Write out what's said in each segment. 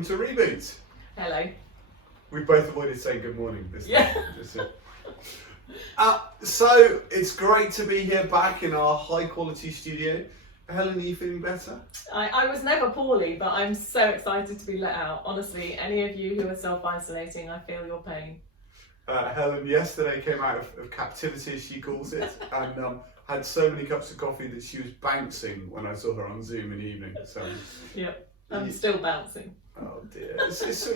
welcome to Reboot. Hello. We both avoided saying good morning this Yeah. time. So it's great to be here back in our high quality studio. Helen, are you feeling better? I was never poorly, but I'm so excited to be let out. Honestly, any of you who are self-isolating, I feel your pain. Helen yesterday came out of captivity, as she calls it, and had so many cups of coffee that she was bouncing when I saw her on Zoom in the evening. So Yep, I'm still bouncing. Oh dear.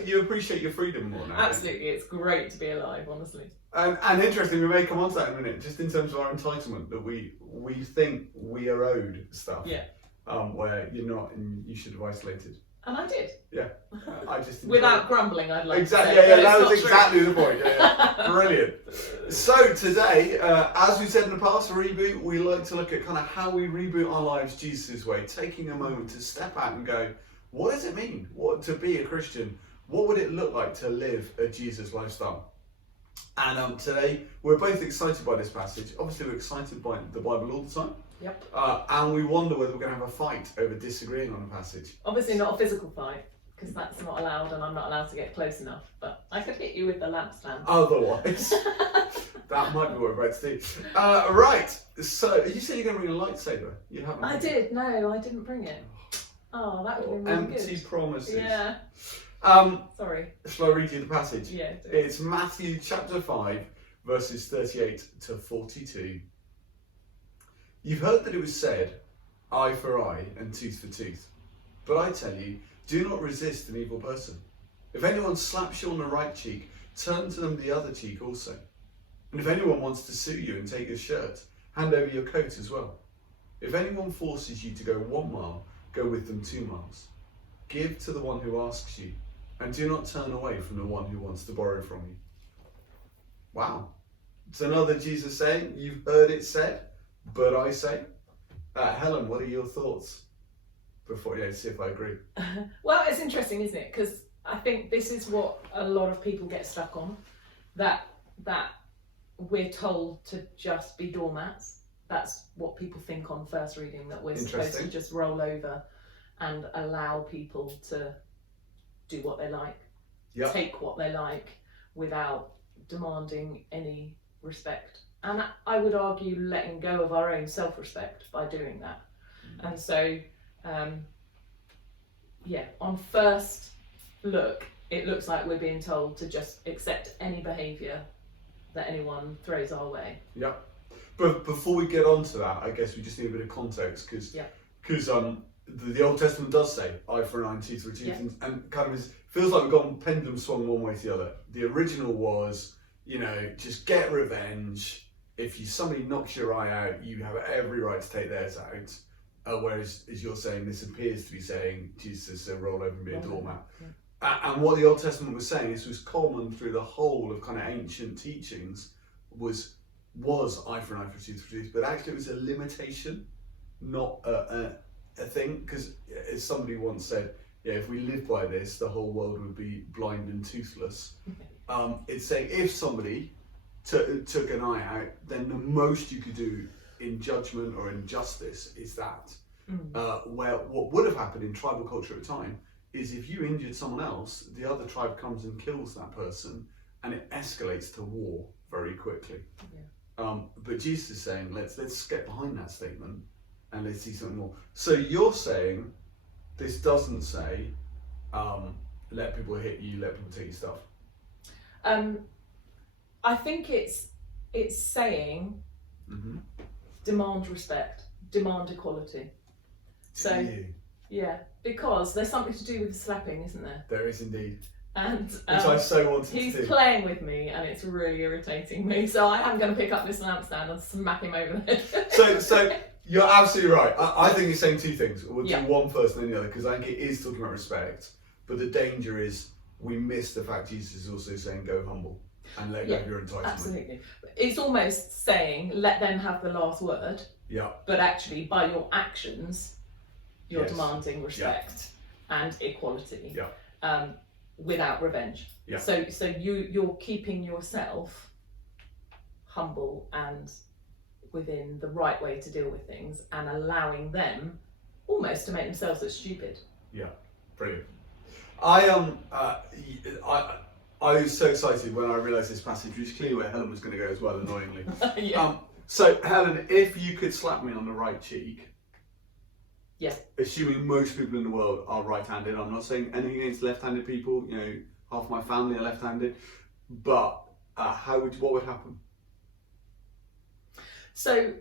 You appreciate your freedom more now. Absolutely, it's great to be alive, honestly. And interesting, we may come on to that in a minute, just in terms of our entitlement, that we think we are owed stuff. Yeah. Where you're not, and you should have isolated. And I did. Yeah. I just without grumbling, I'd like exactly. to say. Yeah, that was exactly the point. Yeah. Brilliant. So today, as we said in the past, Reboot, we like to look at kind of how we reboot our lives Jesus' way, taking a moment to step out and go, what does it mean? What to be a Christian? What would it look like to live a Jesus lifestyle? And today, we're both excited by this passage. Obviously, we're excited by the Bible all the time. Yep. And we wonder whether we're going to have a fight over disagreeing on a passage. Obviously not a physical fight, because that's not allowed and I'm not allowed to get close enough. But I could hit you with the lampstand. Otherwise, that might be what we're about to do. Right, so you said you're going to bring a lightsaber. You haven't. I did. No, I didn't bring it. Oh, that would have been really empty good. promises. Yeah. Sorry. Shall I read you the passage? Yeah. It's Matthew chapter 5, verses 38 to 42. You've heard that it was said, eye for eye and tooth for tooth. But I tell you, do not resist an evil person. If anyone slaps you on the right cheek, turn to them the other cheek also. And if anyone wants to sue you and take your shirt, hand over your coat as well. If anyone forces you to go 1 mile, go with them 2 miles. Give to the one who asks you, and do not turn away from the one who wants to borrow from you. Wow. It's another Jesus saying, you've heard it said, but I say. Helen, what are your thoughts? Before, see if I agree. Well, it's interesting, isn't it? Because I think this is what a lot of people get stuck on, that we're told to just be doormats. That's what people think on first reading, that we're supposed to just roll over and allow people to do what they like, take what they like, without demanding any respect. And I would argue letting go of our own self-respect by doing that. And so, on first look, it looks like we're being told to just accept any behaviour that anyone throws our way. Yeah. But before we get on to that, I guess we just need a bit of context, because the Old Testament does say eye for an eye and tooth for a tooth, and kind of feels like we've gone pendulum swung one way to the other. The original was, just get revenge. If somebody knocks your eye out, you have every right to take theirs out. Whereas, as you're saying, this appears to be saying Jesus said, roll over and be a doormat. Yeah. And what the Old Testament was saying, this was common through the whole of kind of ancient teachings, was eye for an eye, for a tooth for a tooth, but actually it was a limitation, not a thing. Because as somebody once said, if we lived by this, the whole world would be blind and toothless. It's saying if somebody took an eye out, then the most you could do in judgment or in justice is that. Where what would have happened in tribal culture at the time is if you injured someone else, the other tribe comes and kills that person, and it escalates to war very quickly. But Jesus is saying, let's get behind that statement and let's see something more. So you're saying this doesn't say let people hit you, let people take your stuff. I think it's saying demand respect, demand equality. So because there's something to do with the slapping, isn't there? There is indeed. And which I so wanted to do. He's playing with me and it's really irritating me. So I am going to pick up this lampstand and smack him over the head. So you're absolutely right. I think he's saying 2 things. We'll do one first and then the other, because I think it is talking about respect. But the danger is we miss the fact Jesus is also saying go humble and let go of your entitlement. Absolutely. It's almost saying let them have the last word. Yeah. But actually by your actions, you're demanding respect and equality. Yeah. Without revenge. Yeah. So you're keeping yourself humble and within the right way to deal with things, and allowing them almost to make themselves look stupid. Yeah, brilliant. I was so excited when I realised this passage was clearly where Helen was going to go as well, annoyingly. Yeah. So Helen, if you could slap me on the right cheek, yeah, assuming most people in the world are right-handed, I'm not saying anything against left-handed people. You know, half my family are left-handed, but what would happen? So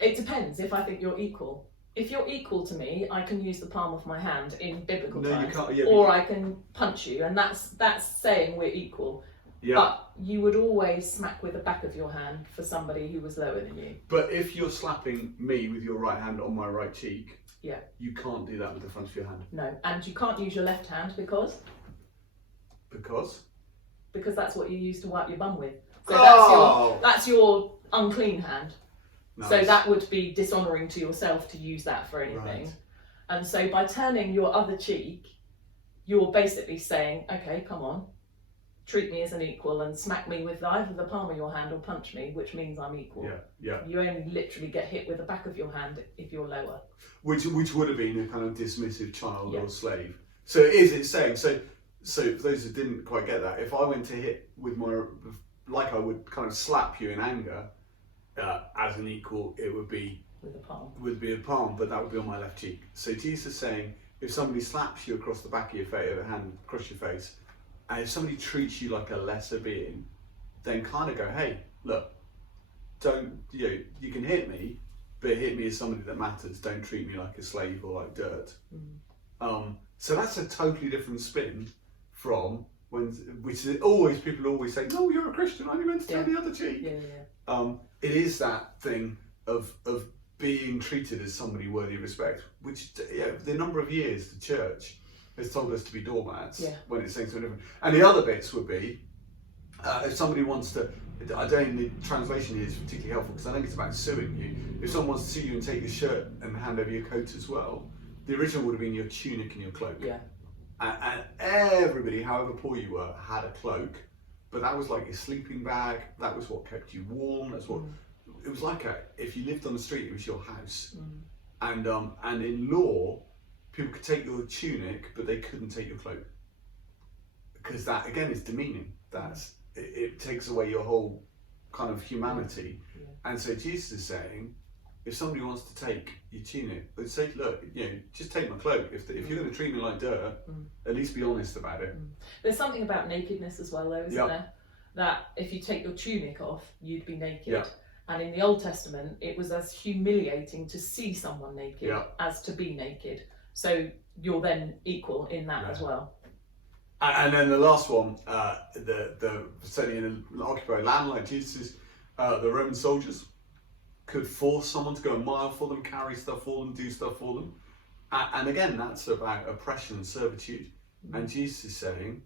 it depends if I think you're equal. If you're equal to me, I can use the palm of my hand in biblical times, you can't, yeah, or I can punch you, and that's saying we're equal. Yeah. But you would always smack with the back of your hand for somebody who was lower than you. But if you're slapping me with your right hand on my right cheek, yeah, you can't do that with the front of your hand. No, and you can't use your left hand because that's what you use to wipe your bum with. So that's your unclean hand. Nice. So that would be dishonouring to yourself to use that for anything. Right. And so by turning your other cheek, you're basically saying, okay, come on, treat me as an equal and smack me with either the palm of your hand or punch me, which means I'm equal. Yeah, yeah. You only literally get hit with the back of your hand if you're lower. Which would have been a kind of dismissive child or slave. So it's saying, so for those who didn't quite get that, if I went to hit with my, like I would kind of slap you in anger, as an equal, it would be with a palm. Would be a palm, but that would be on my left cheek. So Jesus is saying, if somebody slaps you across the back of your face, hand across your face, and if somebody treats you like a lesser being, then kind of go, hey, look, you can hit me, but hit me as somebody that matters. Don't treat me like a slave or like dirt. Mm. So that's a totally different spin from which is always, people always say, no, you're a Christian, aren't you meant to turn the other cheek? Yeah. It is that thing of being treated as somebody worthy of respect, which the number of years the church has told us to be doormats when it's saying something different. And the other bits would be, if somebody wants to, I don't think the translation here is particularly helpful because I think it's about suing you. If someone wants to sue you and take your shirt and hand over your coat as well, the original would have been your tunic and your cloak. Yeah. And everybody, however poor you were, had a cloak, but that was like your sleeping bag. That was what kept you warm. That's what it was like. If you lived on the street, it was your house. And in law, people could take your tunic, but they couldn't take your cloak because that again is demeaning. It takes away your whole kind of humanity. And so Jesus is saying, if somebody wants to take your tunic, they say, look, just take my cloak. If you're going to treat me like dirt, at least be honest about it. There's something about nakedness as well, though, isn't there? That if you take your tunic off, you'd be naked. And in the Old Testament, it was as humiliating to see someone naked as to be naked. So you're then equal in that as well. And then the last one, certainly in an occupied land like Jesus, the Roman soldiers could force someone to go a mile for them, carry stuff for them, do stuff for them. And again, that's about oppression and servitude. And Jesus is saying,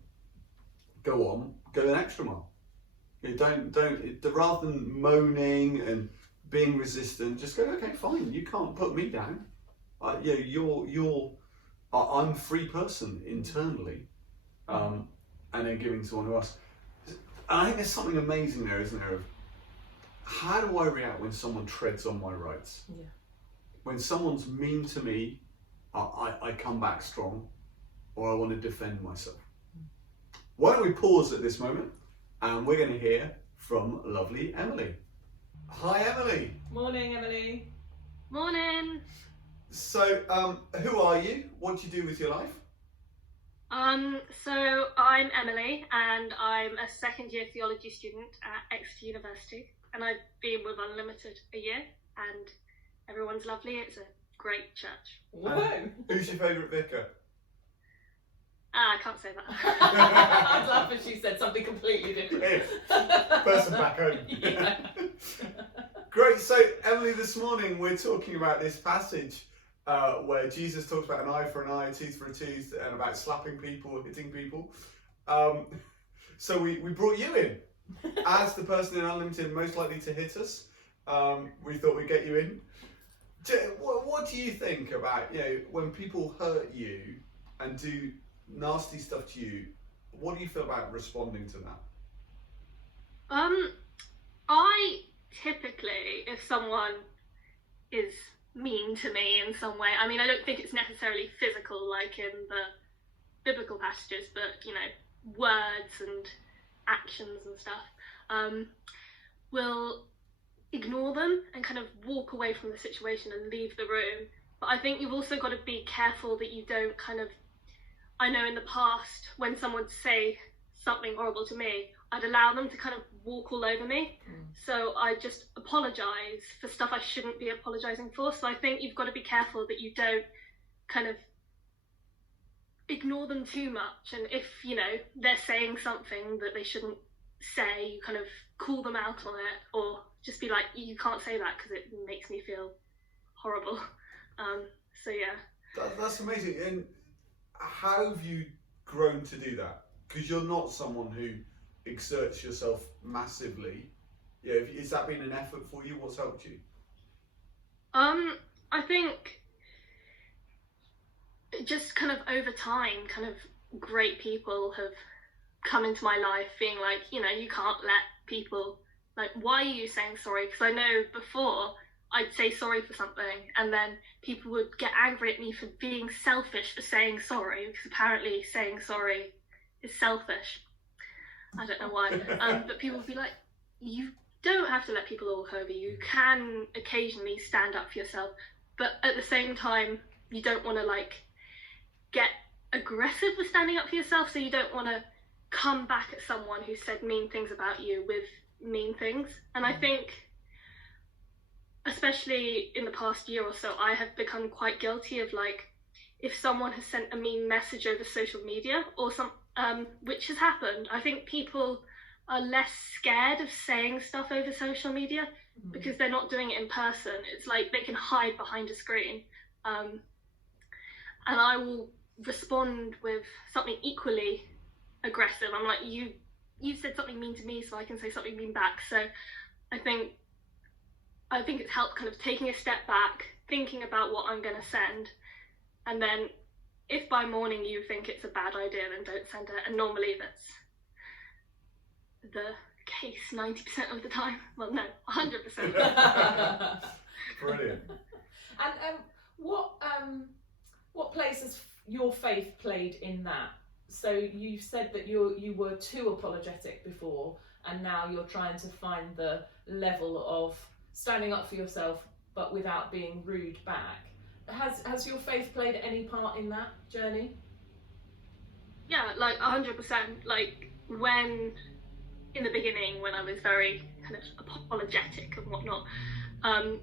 go on, go an extra mile. Rather than moaning and being resistant, just go, okay, fine, you can't put me down. I'm a free person internally. And then giving to someone else. And I think there's something amazing there, isn't there? Of how do I react when someone treads on my rights? When someone's mean to me, I come back strong, or I want to defend myself. Why don't we pause at this moment, and we're going to hear from lovely Emily. Hi, Emily. Morning, Emily. Morning. So, who are you? What do you do with your life? So I'm Emily, and I'm a second year theology student at Exeter University, and I've been with Unlimited a year, and everyone's lovely. It's a great church. Whoa! Who's your favourite vicar? I can't say that. I'd laugh if she said something completely different. Person back home. Great. So, Emily, this morning we're talking about this passage where Jesus talks about an eye for an eye, a tooth for a tooth, and about slapping people, hitting people. So we brought you in as the person in Unlimited most likely to hit us. We thought we'd get you in. What do you think about, when people hurt you and do nasty stuff to you? What do you feel about responding to that? I typically, if someone is mean to me in some way, I mean, I don't think it's necessarily physical, like in the biblical passages, but, you know, words and actions and stuff, will ignore them and kind of walk away from the situation and leave the room. But I think you've also got to be careful that you don't kind of, I know in the past when someone would say something horrible to me, I'd allow them to kind of walk all over me. So I just apologise for stuff I shouldn't be apologising for. So I think you've got to be careful that you don't kind of ignore them too much. And if, you know, they're saying something that they shouldn't say, you kind of call them out on it, or just be like, you can't say that because it makes me feel horrible. So yeah. That's amazing. And how have you grown to do that? Because you're not someone who exerts yourself massively. Yeah, has that been an effort for you? What's helped you? I think just kind of over time, kind of great people have come into my life being like, you know, you can't let people, like, why are you saying sorry? Because I know before I'd say sorry for something and then people would get angry at me for being selfish for saying sorry, because apparently saying sorry is selfish. I don't know why. But people would be like, you don't have to let people walk over you. You can occasionally stand up for yourself. But at the same time, you don't want to, like, get aggressive with standing up for yourself. So you don't want to come back at someone who said mean things about you with mean things. And I think, especially in the past year or so, I have become quite guilty of, like, if someone has sent a mean message over social media or some, which has happened, I think people are less scared of saying stuff over social media because they're not doing it in person. It's like they can hide behind a screen. And I will respond with something equally aggressive. I'm like, you said something mean to me, so I can say something mean back. So I think it's helped kind of taking a step back, thinking about what I'm going to send, and then if by morning you think it's a bad idea, then don't send it. And normally that's the case 90% of the time. Well, no, 100%. Brilliant. And what place has your faith played in that? So you said that you were too apologetic before, and now you're trying to find the level of standing up for yourself but without being rude back. Has your faith played any part in that journey? Yeah, like 100%. Like, when in the beginning, when I was very kind of apologetic and whatnot,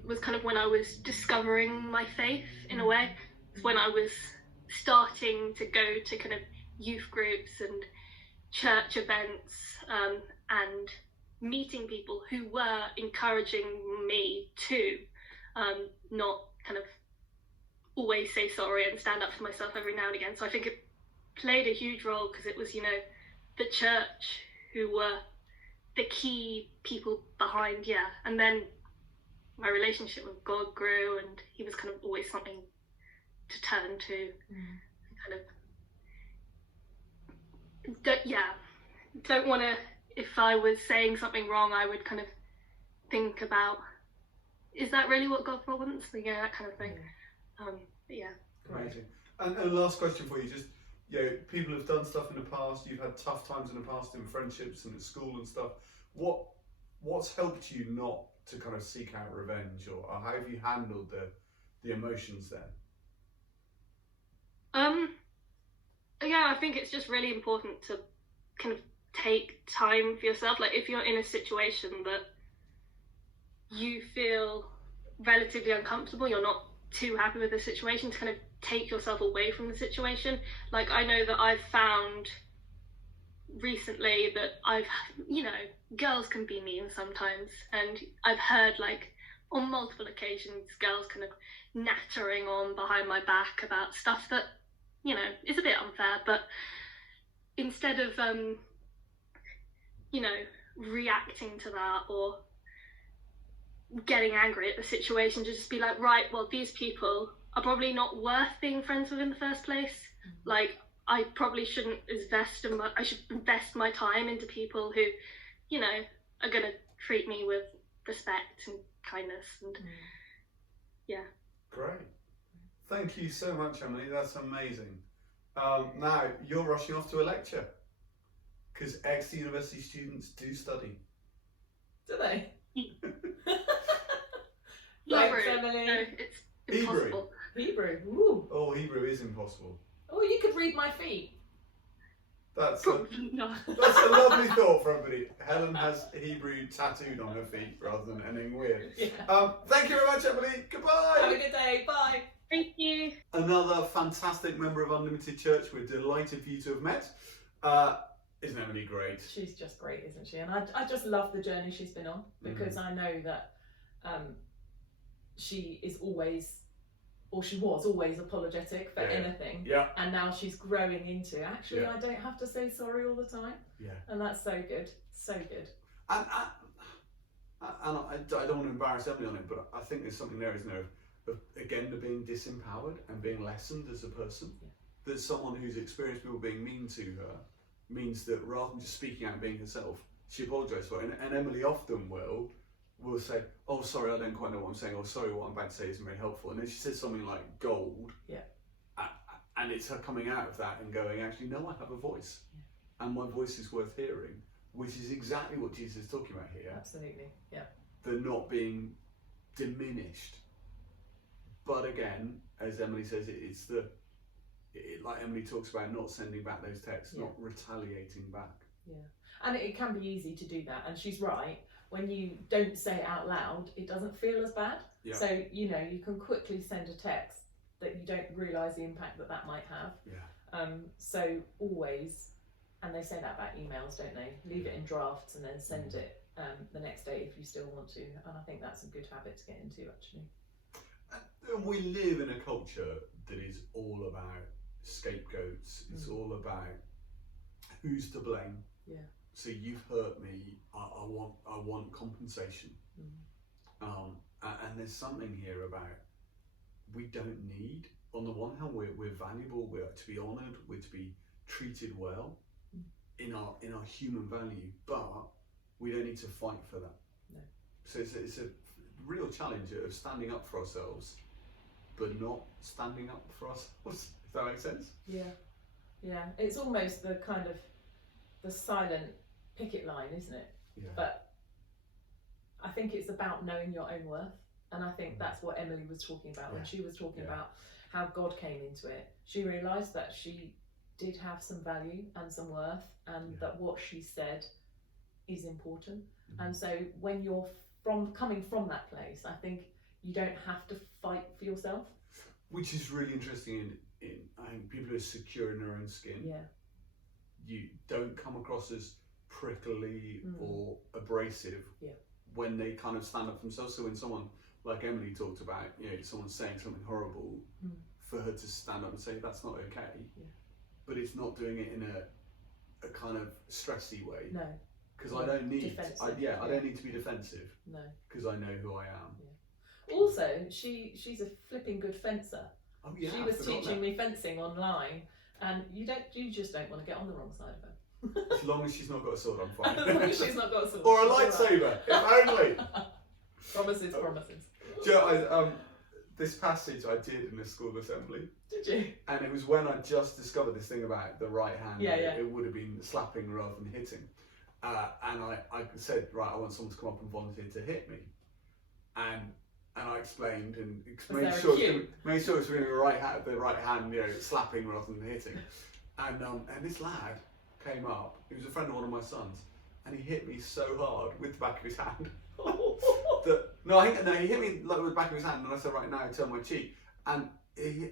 was kind of when I was discovering my faith in a way. When I was starting to go to kind of youth groups and church events, and meeting people who were encouraging me to not kind of always say sorry and stand up for myself every now and again. So I think it played a huge role, because it was, you know, the church who were the key people behind, yeah. And then my relationship with God grew, and he was kind of always something to turn to. Kind of don't want to, if I was saying something wrong, I would kind of think about, is that really what God wants? Yeah, that kind of thing. But yeah. Amazing. And last question for you, just, you know, people have done stuff in the past, you've had tough times in the past in friendships and at school and stuff. What's helped you not to kind of seek out revenge, or how have you handled the emotions there? Yeah, I think it's just really important to kind of take time for yourself. Like, if you're in a situation that you feel relatively uncomfortable, you're not too happy with the situation, to kind of take yourself away from the situation. Like, I know that I've found recently that you know, girls can be mean sometimes, and I've heard, like, on multiple occasions, girls kind of nattering on behind my back about stuff that, you know, is a bit unfair. But instead of you know, reacting to that or getting angry at the situation, to just be like, right, well, these people are probably not worth being friends with in the first place. Like, I probably shouldn't I should invest my time into people who, you know, are going to treat me with respect and kindness. And yeah. Great. Thank you so much, Emily. That's amazing. Now, you're rushing off to a lecture because Exeter University students do study. Do they? Hebrew. Thanks, Emily. No, it's Hebrew. impossible. Hebrew. Ooh. Oh, Hebrew is impossible. Oh, you could read my feet. That's a Probably not. lovely thought for everybody. Helen has Hebrew tattooed on her feet rather than anything weird. Yeah. Thank you very much, Emily. Goodbye. Have a good day. Bye. Thank you. Another fantastic member of Unlimited Church. We're delighted for you to have met. Isn't Emily great? She's just great, isn't she? And I just love the journey she's been on, because I know that she is always, or she was always apologetic for anything. Yeah. And now she's growing into, actually, Yeah. I don't have to say sorry all the time. Yeah. And that's so good. So good. And I don't want to embarrass Emily on it, but I think there's something there, isn't there, of again, of being disempowered and being lessened as a person. Yeah. That someone who's experienced people being mean to her means that rather than just speaking out and being herself, she apologised for it. And Emily often will say, oh, sorry, I don't quite know what I'm saying, or sorry, what I'm about to say isn't very helpful. And then she says something like gold. Yeah. And it's her coming out of that and going, actually, no, I have a voice. Yeah. And my voice is worth hearing, which is exactly what Jesus is talking about here. Absolutely. Yeah. The not being diminished. But again, as Emily says, it's like Emily talks about, not sending back those texts, not retaliating back. Yeah. And it can be easy to do that. And she's right. When you don't say it out loud, it doesn't feel as bad. Yeah. So, you can quickly send a text that you don't realise the impact that might have. Yeah. So always, and they say that about emails, don't they? Leave it in drafts and then send it the next day if you still want to. And I think that's a good habit to get into, actually. And we live in a culture that is all about scapegoats. It's all about who's to blame. Yeah. So you've hurt me. I want compensation. And there's something here about we don't need. On the one hand, we're valuable. We're to be honoured. We're to be treated well in our human value. But we don't need to fight for that. No. So it's a real challenge of standing up for ourselves, but not standing up for ourselves. If that makes sense. Yeah. Yeah. It's almost the kind of the silent picket line, isn't it? Yeah. But I think it's about knowing your own worth. And I think that's what Emily was talking about when she was talking about how God came into it. She realised that she did have some value and some worth, and that what she said is important. And so when you're coming from that place, I think you don't have to fight for yourself. Which is really interesting in I think people who are secure in their own skin. Yeah. You don't come across as prickly or abrasive when they kind of stand up for themselves. So when someone like Emily talked about, someone's saying something horrible, for her to stand up and say that's not okay, but it's not doing it in a kind of stressy way. No. Because I don't need, I don't need to be defensive. No. Because I know who I am. Yeah. Also, she's a flipping good fencer. Oh yeah. She was teaching me fencing online, and you just don't want to get on the wrong side of her. As long as she's not got a sword, I'm fine. As long as she's not got a sword. Or a lightsaber, if only. Promises. Do you know, this passage I did in the school assembly. Did you? And it was when I just discovered this thing about the right hand. Yeah. It would have been slapping rather than hitting. And I said, right, I want someone to come up and volunteer to hit me. And I explained and made sure it's going to be the right hand, slapping rather than hitting. And this lad came up. He was a friend of one of my sons, and he hit me so hard with the back of his hand he hit me like with the back of his hand, and I said, right, now turn my cheek, and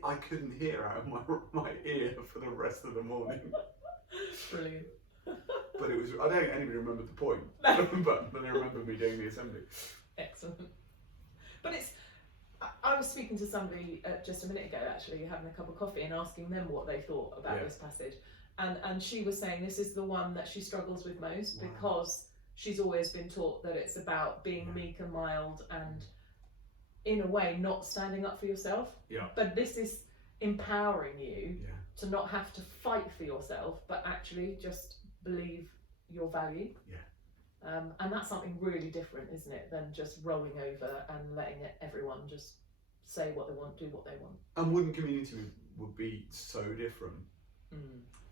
I couldn't hear out of my ear for the rest of the morning. Brilliant. But it was, I don't think anybody remembered the point, but they remember me doing the assembly. Excellent. But I was speaking to somebody just a minute ago, actually, having a cup of coffee and asking them what they thought about this passage. And she was saying this is the one that she struggles with most because she's always been taught that it's about being meek and mild and, in a way, not standing up for yourself. Yeah. But this is empowering you to not have to fight for yourself, but actually just believe your value. Yeah. And that's something really different, isn't it, than just rolling over and letting everyone just say what they want, do what they want. And wouldn't community would be so different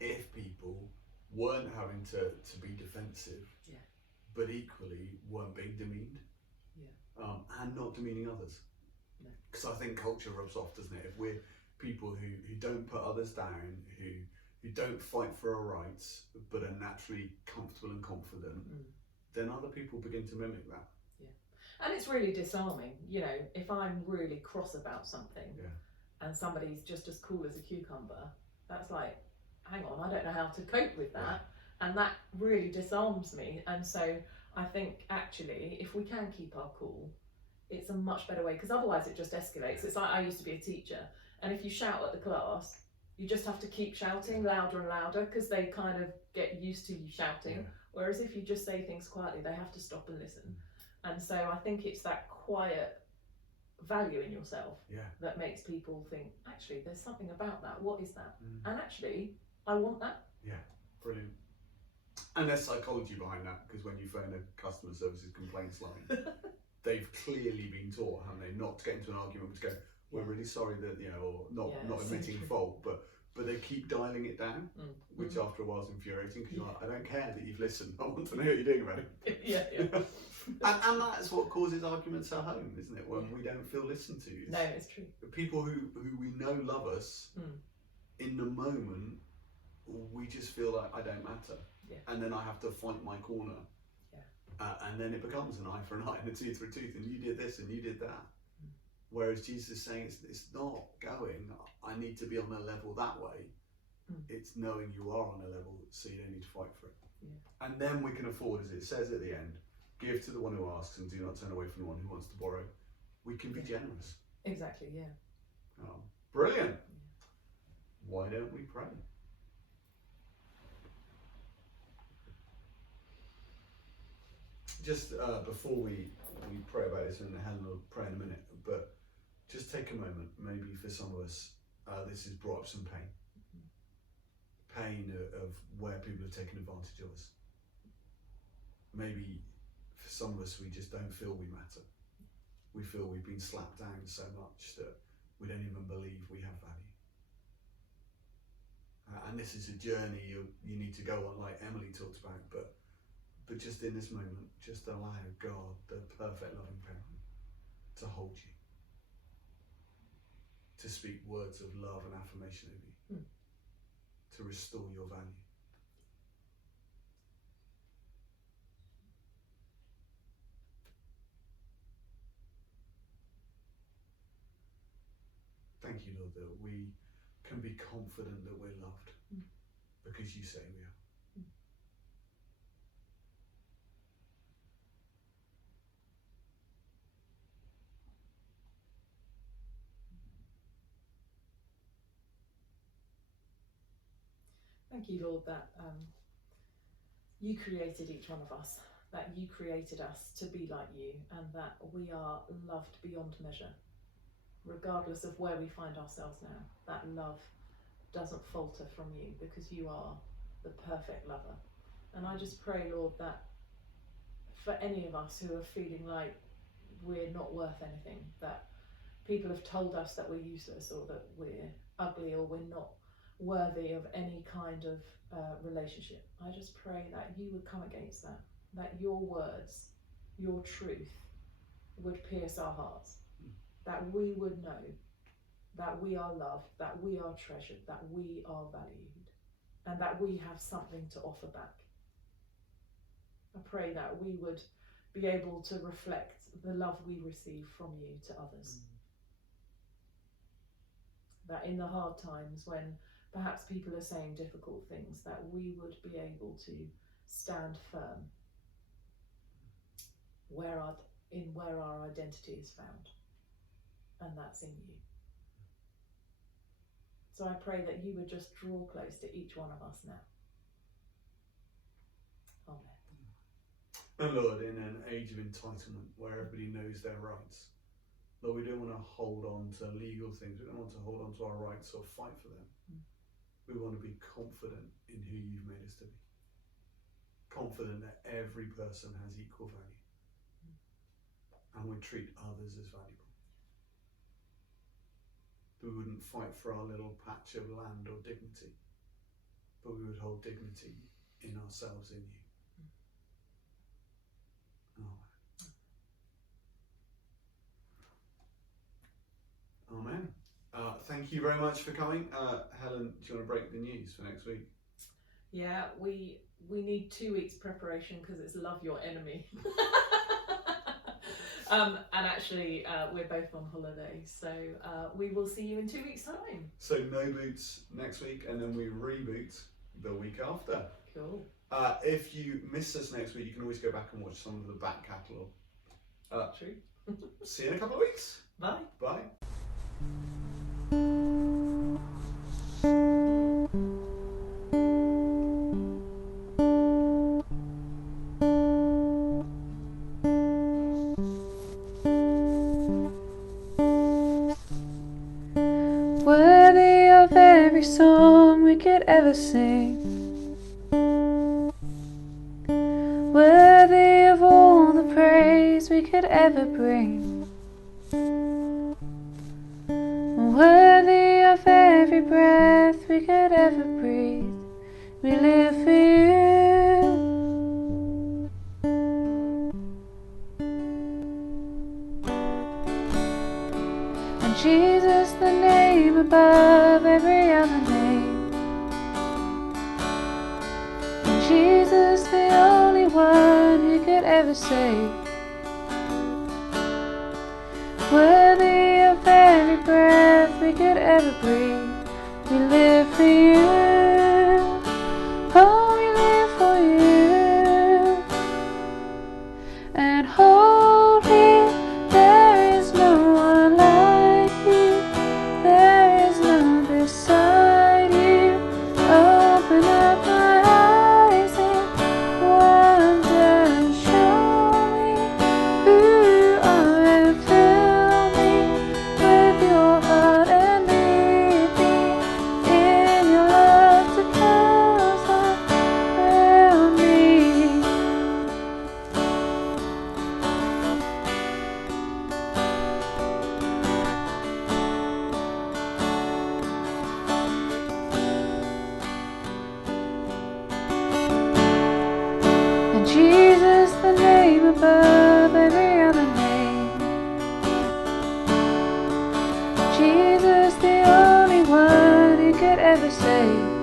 if people weren't having to be defensive, but equally weren't being demeaned, and not demeaning others. Because I think culture rubs off, doesn't it? If we're people who don't put others down, who don't fight for our rights, but are naturally comfortable and confident, then other people begin to mimic that. And it's really disarming, you know, if I'm really cross about something and somebody's just as cool as a cucumber, that's like, hang on, I don't know how to cope with that. And that really disarms me. And so I think actually, if we can keep our cool, it's a much better way, because otherwise it just escalates. It's like, I used to be a teacher, and if you shout at the class, you just have to keep shouting louder and louder because they kind of get used to you shouting. Whereas if you just say things quietly, they have to stop and listen. And so I think it's that quiet value in yourself that makes people think, actually, there's something about that. What is that? And actually, I want that. Yeah, brilliant. And there's psychology behind that, because when you phone a customer services complaints line, they've clearly been taught, haven't they, not to get into an argument, but to go, we're really sorry that, you know, or not admitting fault, but they keep dialing it down, which after a while is infuriating, because you're like, I don't care that you've listened, I want to know what you're doing about it. And that's what causes arguments at home, isn't it? When we don't feel listened to. No, it's true. The people who we know love us, in the moment, we just feel like I don't matter. And then I have to fight my corner. And then it becomes an eye for an eye and a tooth for a tooth, and you did this and you did that. Whereas Jesus is saying it's not going, I need to be on a level that way. It's knowing you are on a level, so you don't need to fight for it. And then we can afford, as it says at the end, give to the one who asks and do not turn away from the one who wants to borrow. We can be generous. Exactly, Oh, brilliant. Why don't we pray? Just before we pray about this, and Helen will pray in a minute, but just take a moment. Maybe for some of us, this has brought up some pain. Pain of where people have taken advantage of us. Maybe for some of us, we just don't feel we matter. We feel we've been slapped down so much that we don't even believe we have value. And this is a journey you need to go on, like Emily talked about, but just in this moment, just allow God, the perfect loving parent, to hold you, to speak words of love and affirmation over you, to restore your value. Thank you, Lord, that we can be confident that we're loved because you say we are. Thank you, Lord, that you created each one of us, that you created us to be like you, and that we are loved beyond measure, regardless of where we find ourselves now. That love doesn't falter from you because you are the perfect lover. And I just pray, Lord, that for any of us who are feeling like we're not worth anything, that people have told us that we're useless or that we're ugly or we're not worthy of any kind of relationship, I just pray that you would come against that, that your words, your truth would pierce our hearts, that we would know that we are loved, that we are treasured, that we are valued, and that we have something to offer back. I pray that we would be able to reflect the love we receive from you to others. That in the hard times when perhaps people are saying difficult things, that we would be able to stand firm where our identity is found, and that's in you. So I pray that you would just draw close to each one of us now. Amen. And Lord, in an age of entitlement where everybody knows their rights, Lord, we don't want to hold on to legal things. We don't want to hold on to our rights or fight for them. We want to be confident in who you've made us to be. Confident that every person has equal value. And we treat others as valuable. That we wouldn't fight for our little patch of land or dignity, but we would hold dignity in ourselves in you. Amen. Thank you very much for coming. Helen, do you want to break the news for next week? Yeah, we need 2 weeks preparation because it's love your enemy. And actually, we're both on holiday, so we will see you in 2 weeks' time. So no boots next week, and then we reboot the week after. Cool. If you miss us next week, you can always go back and watch some of the back catalogue. True. See you in a couple of weeks. Bye. Bye. Worthy of every song we could ever sing, worthy of all the praise we could ever bring, worthy of every breath we could ever breathe. We live for you. And Jesus, the name above every other name, and Jesus, the only one who could ever save, worthy of every breath we could ever breathe. We live for you. Oh, we live for you. And holy, there is no one like you. There is none beside you. Open up my eyes and wonder and show me who you are, and fill me with your heart and lead me in your love to close around me. And Jesus, the name above every other name, Jesus, the only one who could ever save,